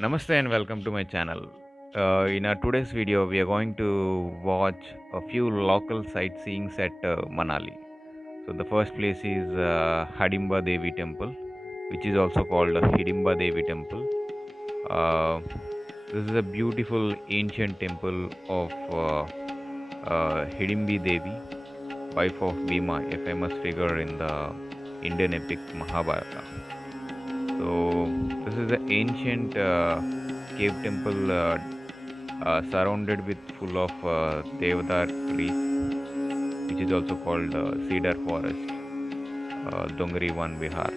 Namaste and welcome to my channel. In our today's video, we are going to watch a few local sightseeings at Manali. So the first place is Hidimba Devi Temple, which is also called Hidimba Devi Temple. Uh, this is a beautiful ancient temple of Hidimbi Devi, wife of Bhima, a famous figure in the Indian epic Mahabharata. So this is an ancient cave temple surrounded with full of Deodar trees, which is also called cedar forest, Dongri Van Vihar.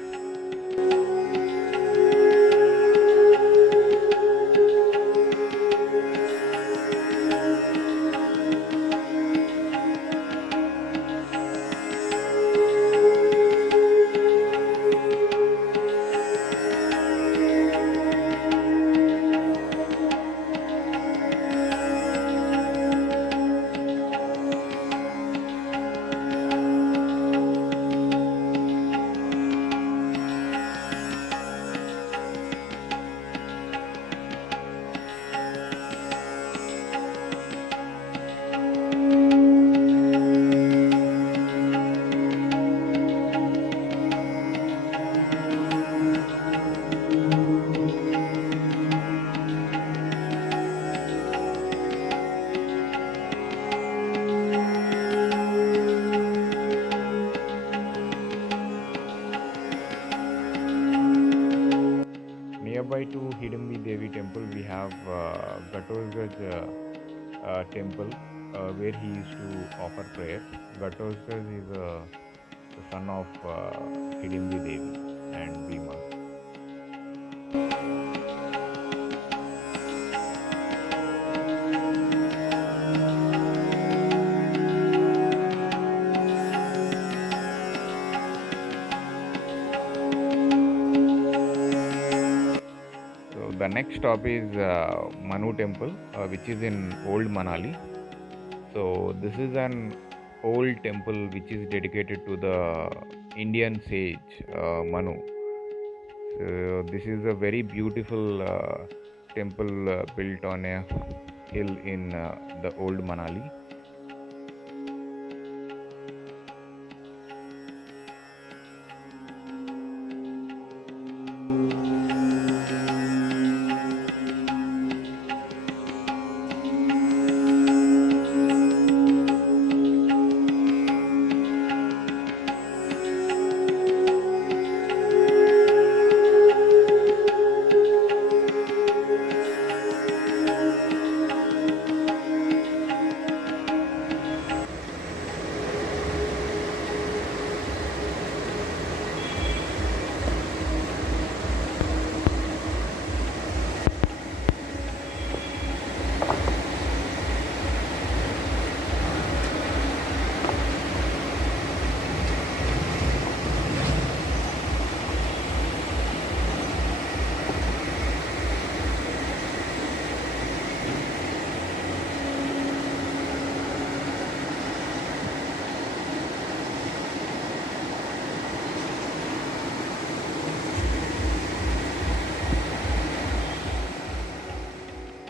Nearby to Hidimbi Devi temple, we have Gatosgaj temple where he used to offer prayer. Gatosgaj is the son of Hidimbi Devi and Bhima. So the next stop is Manu Temple, which is in Old Manali. So this is an old temple which is dedicated to the Indian sage Manu. So this is a very beautiful temple built on a hill in the Old Manali.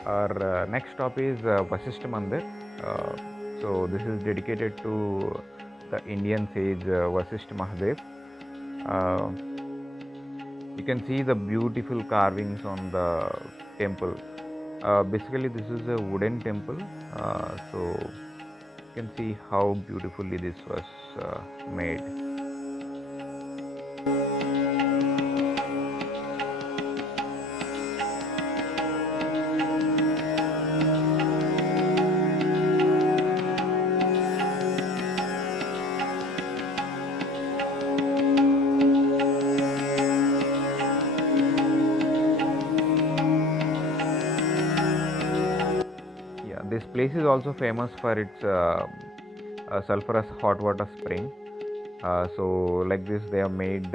Our next stop is Vasishtha Mandir. So this is dedicated to the Indian sage Vasishtha Mahadev. Uh, you can see the beautiful carvings on the temple. Basically, this is a wooden temple. So you can see how beautifully this was made. This place is also famous for its sulfurous hot water spring. So like this, they have made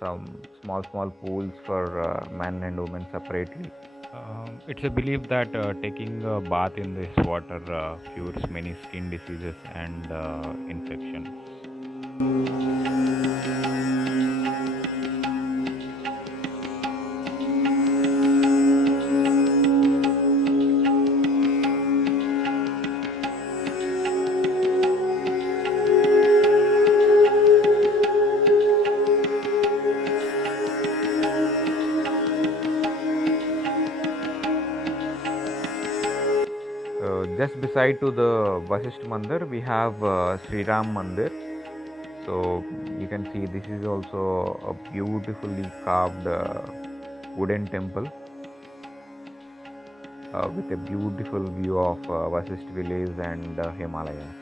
some small pools for men and women separately. It's a belief that taking a bath in this water cures many skin diseases and infections. just beside to the Vasisht Mandir, we have Sri Ram Mandir. So you can see this is also a beautifully carved wooden temple with a beautiful view of Vasisht village and Himalayas.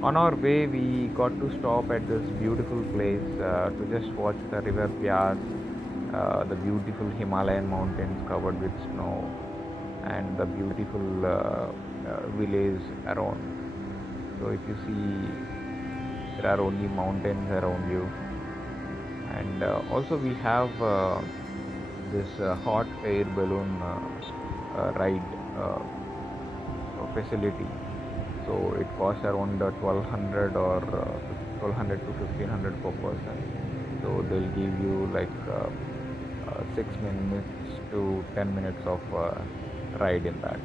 On our way, we got to stop at this beautiful place to just watch the river Vyas, the beautiful Himalayan mountains covered with snow, and the beautiful village around. So, if you see, there are only mountains around you, and also we have this hot air balloon ride facility. So it costs around 1200 or 1200 to 1500 per person. So they'll give you like 6 minutes to 10 minutes of ride in that.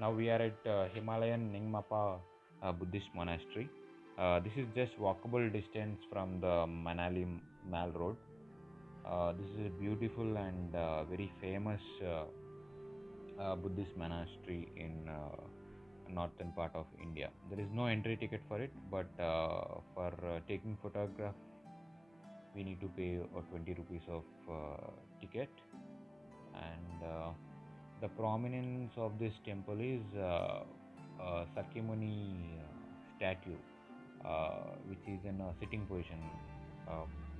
Now we are at Himalayan Ningmapa Buddhist Monastery. This is just walkable distance from the Manali Mal Road. This is a beautiful and very famous Buddhist monastery in northern part of India. There is no entry ticket for it, but for taking photograph, we need to pay 20 rupees of ticket. And the prominence of this temple is Sakyamuni statue, which is in a sitting position,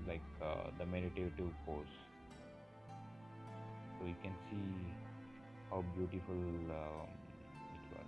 like the meditative pose. So you can see how beautiful it was.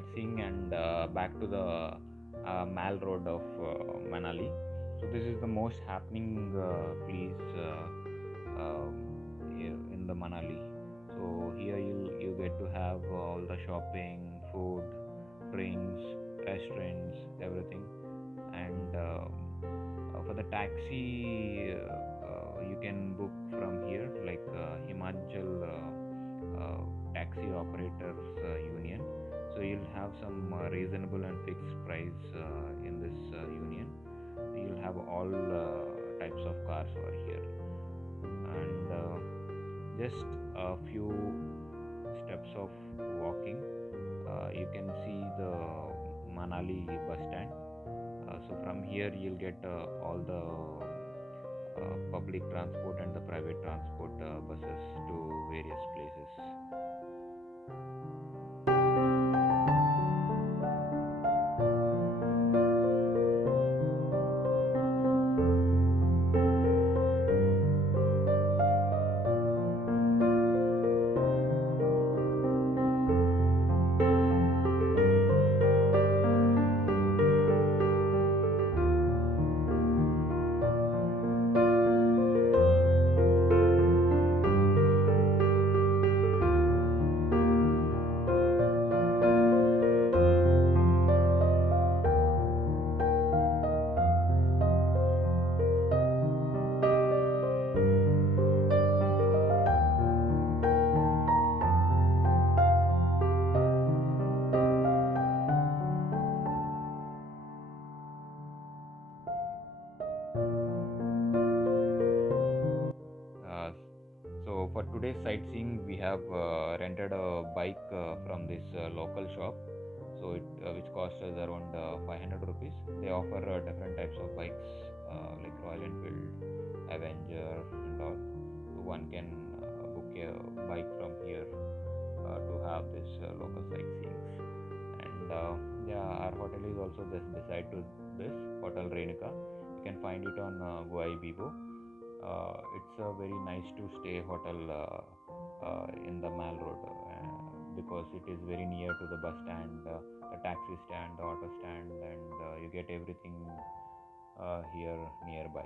sightseeing and back to the Mall Road of Manali. So this is the most happening place here in the Manali. So here you get to have all the shopping, food, drinks, restaurants, everything. And for the taxi, you can book from here, like Himachal Taxi Operators Union. So you'll have some reasonable and fixed price in this union. So you'll have all types of cars over here, and just a few steps of walking, you can see the Manali bus stand. So from here you'll get all the public transport and the private transport buses to various places. Uh, so for today's sightseeing, we have rented a bike from this local shop. So it which cost us around 500 rupees. They offer different types of bikes like Royal Enfield, Avenger, and all. So one can book a bike from here to have this local sightseeing. And yeah, our hotel is also just beside to this Hotel Renuka. You can find it on Guai Bibo. It's a very nice to stay hotel in the Mall Road because it is very near to the bus stand, the taxi stand, the auto stand, and you get everything here nearby.